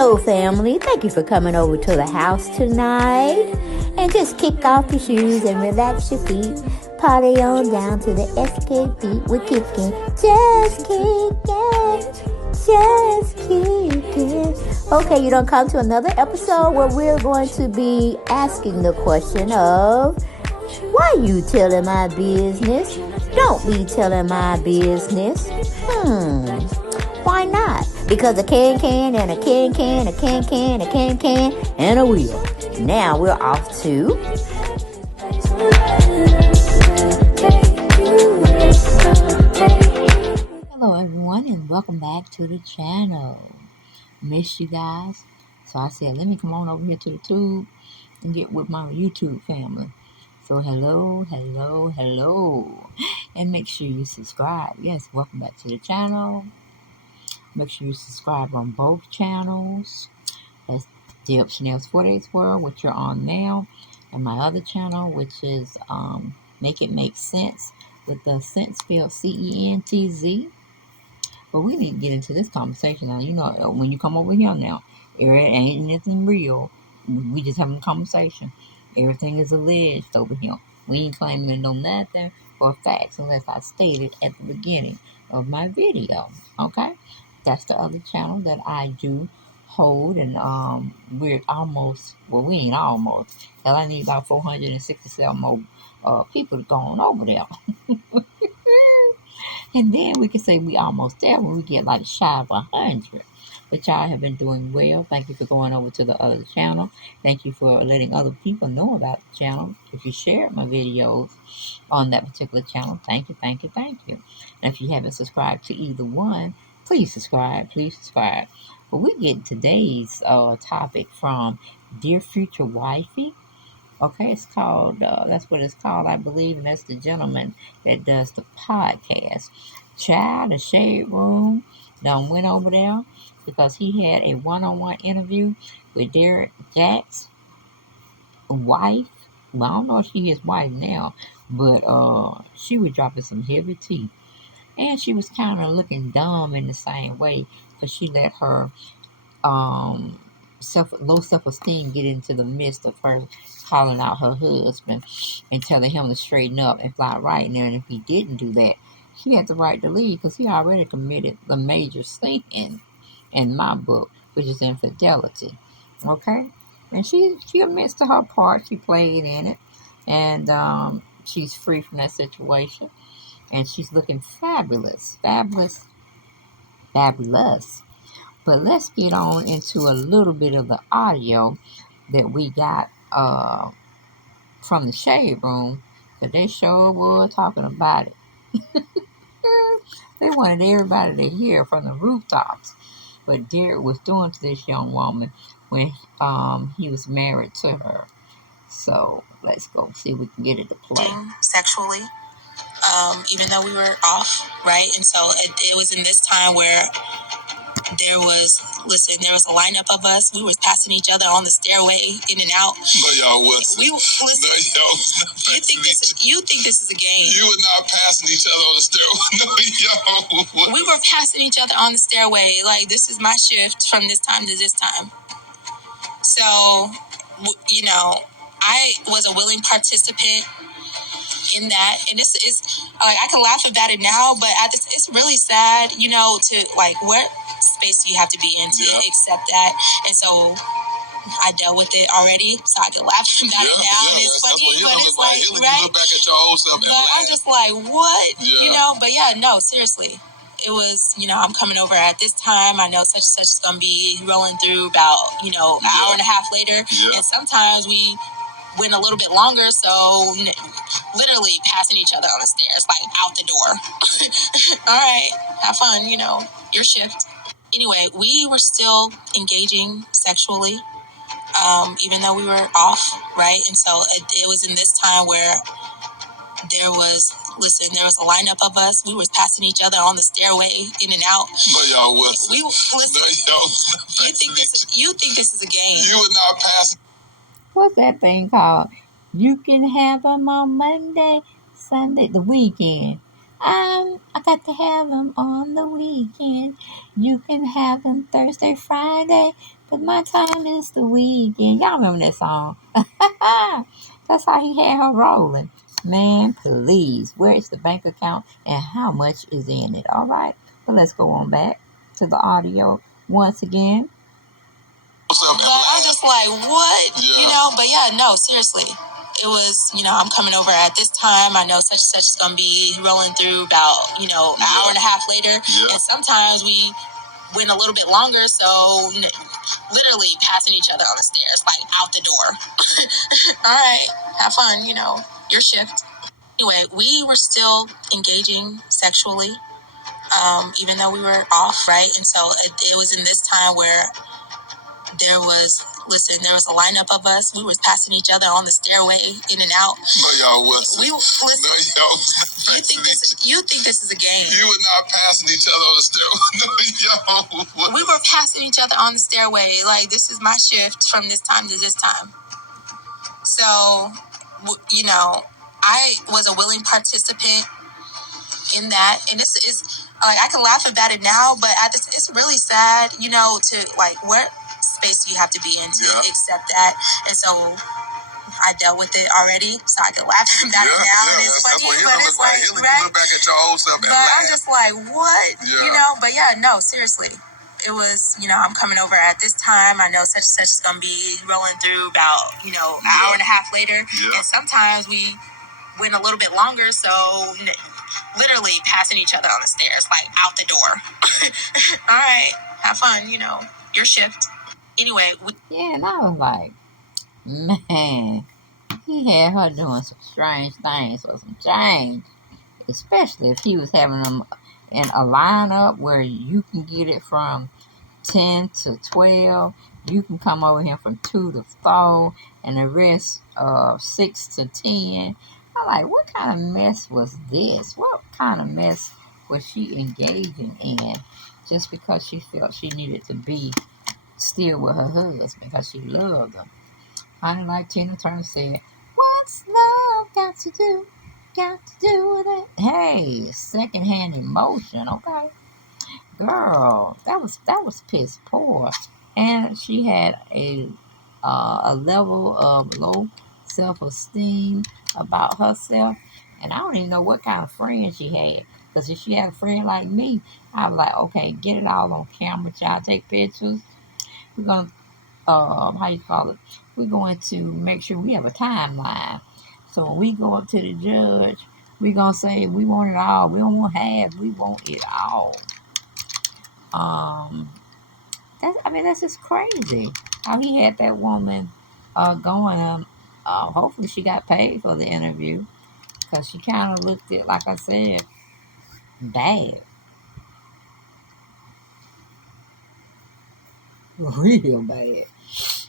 Hello, family. Thank you for coming over to the house tonight. And just kick off your shoes and relax your feet. Party on down to the SK beat. We're kicking. Just kicking. Just kicking. Okay, you don't come to another episode where we're going to be asking the question of, why you telling my business? Don't be telling my business. Why not? Because a can and a can, a can, and a wheel. Now we're off to... Hello everyone, and welcome back to the channel. Miss you guys. So I said, let me come on over here to the tube and get with my YouTube family. So hello. And make sure you subscribe. Yes, welcome back to the channel. Make sure you subscribe on both channels. That's Deb Chanel's 48 World, which you're on now. And my other channel, which is Make It Make Sense, with the sense spelled CENTZ. But we need to get into this conversation now. You know, when you come over here now, it ain't nothing real. We just having a conversation. Everything is alleged over here. We ain't claiming to know nothing or facts unless I stated at the beginning of my video. Okay? That's the other channel that I do hold, and we're almost, well, we ain't almost. Hell, I need about 467 more people to go on over there. And then we can say we almost there when we get like shy of 100. But y'all have been doing well. Thank you for going over to the other channel. Thank you for letting other people know about the channel. If you shared my videos on that particular channel, thank you. And if you haven't subscribed to either one, please subscribe. But we get today's topic from Dear Future Wifey. Okay, it's called, that's what it's called, I believe, and that's the gentleman that does the podcast. Child, the Shade Room, done went over there because he had a one-on-one interview with PastorDerrickJanx wife. Well, I don't know if she his wife now, but she was dropping some heavy tea. And she was kind of looking dumb in the same way because she let her low self-esteem get into the midst of her calling out her husband and telling him to straighten up and fly right. And if he didn't do that, she had the right to leave because he already committed the major sin in my book, which is infidelity. Okay? And she admits to her part. She played in it. And she's free from that situation. And she's looking fabulous. But let's get on into a little bit of the audio that we got from the Shade Room, because they sure were talking about it. They wanted everybody to hear from the rooftops what Derrick was doing to this young woman when he was married to her. So let's go see if we can get it to play. Sexually, even though we were off, right? And so it was in this time where there was a lineup of us. We was passing each other on the stairway, in and out. No, y'all wasn't. No, y'all was not passing you think this is a game? You were not passing each other on the stairway. No, y'all was. We were passing each other on the stairway. Like, this is my shift from this time to this time. So, you know, I was a willing participant in that, and this is like, I can laugh about it now, but it's really sad, you know, to like, what space do you have to be in to accept that? And so I dealt with it already, so I can laugh about it now, and it's funny, but it's like, right? You look back at your old self and laugh. I'm just like, what? You know, but yeah, no, seriously. It was, you know, I'm coming over at this time. I know such and such is going to be rolling through about, you know, an hour and a half later. And sometimes we went a little bit longer, so literally passing each other on the stairs, like out the door. All right, have fun, you know, your shift. Anyway, we were still engaging sexually, even though we were off, right? And so it was in this time where there was a lineup of us. We was passing each other on the stairway, in and out. No, y'all wasn't. No, y'all was not. You think this is a game? You were not passing. What's that thing called? You can have them on Monday, Sunday, the weekend. I got to have them on the weekend. You can have them Thursday, Friday, but my time is the weekend. Y'all remember that song? That's how he had her rolling. Man, please, where is the bank account and how much is in it? All right, but let's go on back to the audio once again. But I'm just like, what? But yeah, no, seriously. It was, I'm coming over at this time. I know such and such is going to be rolling through about, an hour and a half later. And sometimes we went a little bit longer. So literally passing each other on the stairs, like out the door. All right, have fun, your shift. Anyway, we were still engaging sexually, even though we were off, right? And so it was in this time where there was a lineup of us. We was passing each other on the stairway, in and out. No, y'all wasn't. No, y'all was not you think this is a game? You were not passing each other on the stairway. No, y'all. We were passing each other on the stairway. Like, this is my shift from this time to this time. So, I was a willing participant in that, and this is like, I can laugh about it now, but it's really sad, to like, what space do you have to be in to accept that? And so I dealt with it already, so I can laugh about it now, and it's funny, but it's like, right? You look back at your old self and laugh. I'm just like, what? But yeah, no, seriously. It was, I'm coming over at this time. I know such and such is going to be rolling through about, an hour and a half later. And sometimes we went a little bit longer, so literally passing each other on the stairs, like out the door. All right, have fun, your shift. Anyway. Yeah, and I was like, man, he had her doing some strange things for some change. Especially if he was having them in a lineup where you can get it from 10 to 12. You can come over here from 2 to 4, and the rest 6 to 10. I'm like, what kind of mess was this? What kind of mess was she engaging in just because she felt she needed to be still with her husband because she loved him? Kind of like Tina Turner said, what's love got to do? Got to do with it? Hey, secondhand emotion, okay? Girl, that was piss poor. And she had a level of low self-esteem about herself, and I don't even know what kind of friend she had. Because if she had a friend like me, I was like, okay, get it all on camera, child. Take pictures. We're gonna how you call it? We're going to make sure we have a timeline. So when we go up to the judge, we're gonna say we want it all. We don't want half. We want it all. That's just crazy. How he had that woman going. Hopefully she got paid for the interview because she kind of looked it, like I said, bad, real bad.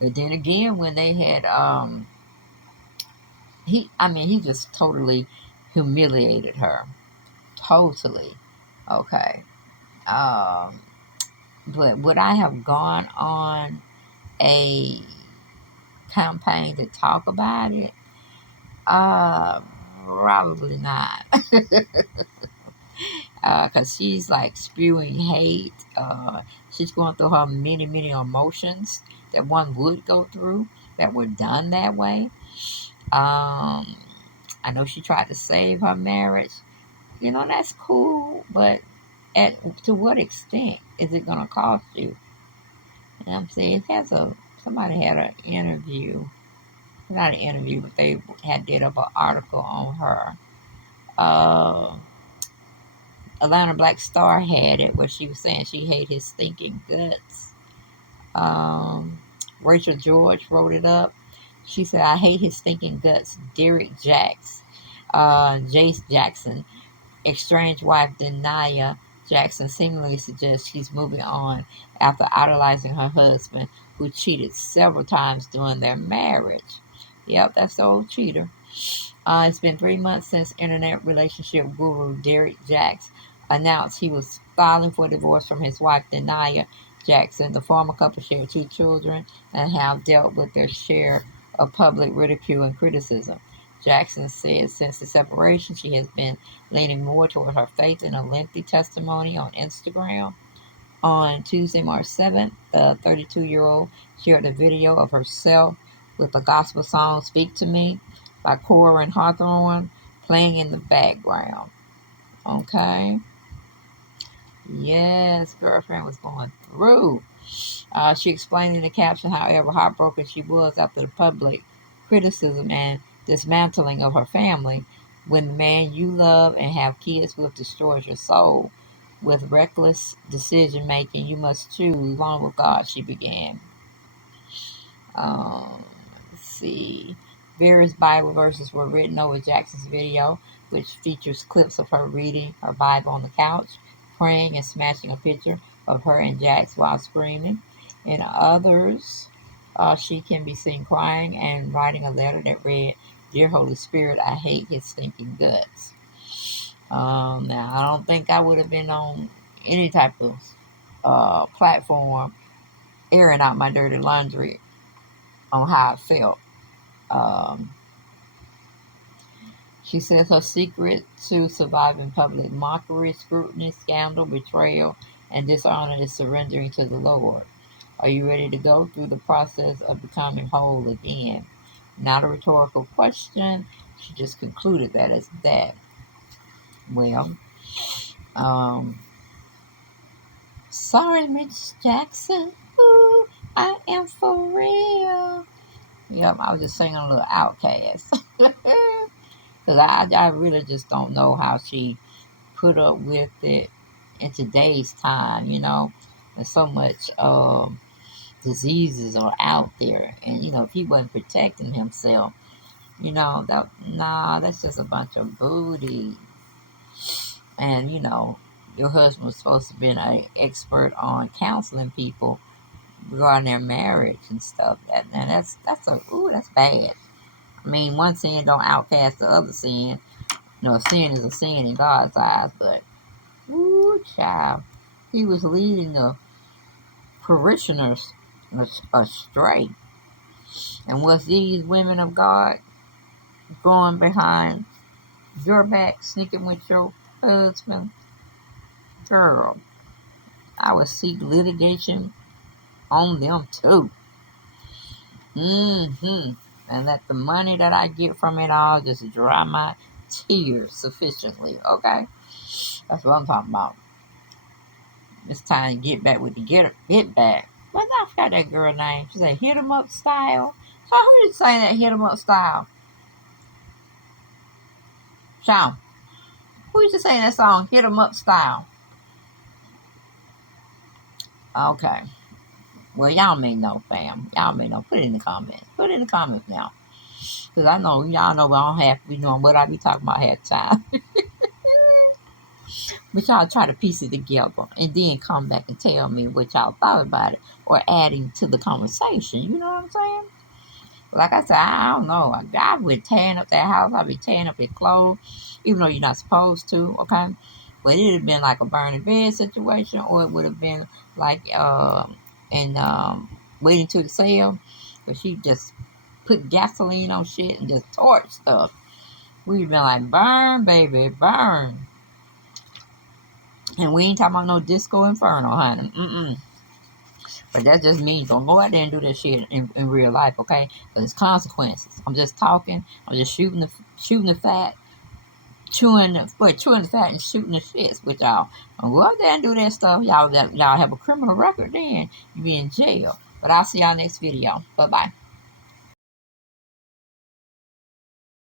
But then again, when they had he just totally humiliated her, totally. Okay. Um, but would I have gone on a campaign to talk about it? Probably not. Because she's like spewing hate. She's going through her many, many emotions that one would go through that were done that way. I know she tried to save her marriage. That's cool, but to what extent is it going to cost you? And I'm saying somebody had an interview, not an interview, but they had did up an article on her. Atlanta Black Star had it where she was saying she hated his stinking guts. Rachel George wrote it up. She said, I hate his stinking guts. DerrickJanx, Jace Jackson, estranged wife Denia Jackson seemingly suggests she's moving on after idolizing her husband, who cheated several times during their marriage. Yep, that's the old cheater. It's been 3 months since internet relationship guru DerrickJanx announced he was filing for divorce from his wife Denia Jackson. The former couple share 2 children and have dealt with their share of public ridicule and criticism. Jackson said since the separation, she has been leaning more toward her faith in a lengthy testimony on Instagram. On Tuesday, March 7th, the 32-year-old shared a video of herself with the gospel song Speak to Me by Cora and Hawthorne playing in the background. Okay. Yes, girlfriend was going through. She explained in the caption, however heartbroken she was after the public criticism and dismantling of her family. When the man you love and have kids with destroys your soul with reckless decision making, you must choose along with God, she began. Let's see. Various Bible verses were written over Jackson's video, which features clips of her reading her Bible on the couch, praying and smashing a picture of her and Jax while screaming. In others, she can be seen crying and writing a letter that read, "Dear Holy Spirit, I hate his stinking guts." Now, I don't think I would have been on any type of platform airing out my dirty laundry on how I felt. She says her secret to surviving public mockery, scrutiny, scandal, betrayal, and dishonor is surrendering to the Lord. Are you ready to go through the process of becoming whole again? Not a rhetorical question. She just concluded that as that. Well, sorry, Miss Jackson. Ooh, I am for real. Yep, I was just singing a little Outcast. Because I really just don't know how she put up with it in today's time, you know. There's so much diseases are out there. And, you know, if he wasn't protecting himself, you know, that's just a bunch of booty. And, you know, your husband was supposed to be an expert on counseling people regarding their marriage and stuff. That's bad. I mean, one sin don't outcast the other sin. You know, sin is a sin in God's eyes, but ooh, child, he was leading the parishioners astray. And was these women of God going behind your back, sneaking with your husband? Girl, I would seek litigation on them too. And let the money that I get from it all just dry my tears sufficiently, okay? That's what I'm talking about. It's time to get back with the get back. But I forgot that girl name. She said Hit 'em Up Style. So who you saying that Hit 'em Up Style? Sean, who used to sing that song Hit 'em Up Style? Okay. Well, y'all may know, fam. Y'all may know. Put it in the comments. Put it in the comments now. Because I know, y'all know I don't have to be knowing what I be talking about half the time. But y'all try to piece it together and then come back and tell me what y'all thought about it or adding to the conversation. You know what I'm saying? Like I said, I don't know. I would tearing up that house. I'd be tearing up his clothes, even though you're not supposed to, okay? But it would have been like a burning bed situation, or it would have been like Waiting to Exhale, where she just put gasoline on shit and just torch stuff. We'd been like, burn, baby, burn. And we ain't talking about no Disco Inferno, honey. But that's just me. Don't go out there and do that shit in real life, okay? Because it's consequences. I'm just talking. I'm just shooting the fat, chewing the fat and shooting the shits with y'all. Don't go out there and do that stuff. Y'all have a criminal record then. You be in jail. But I'll see y'all next video. Bye-bye.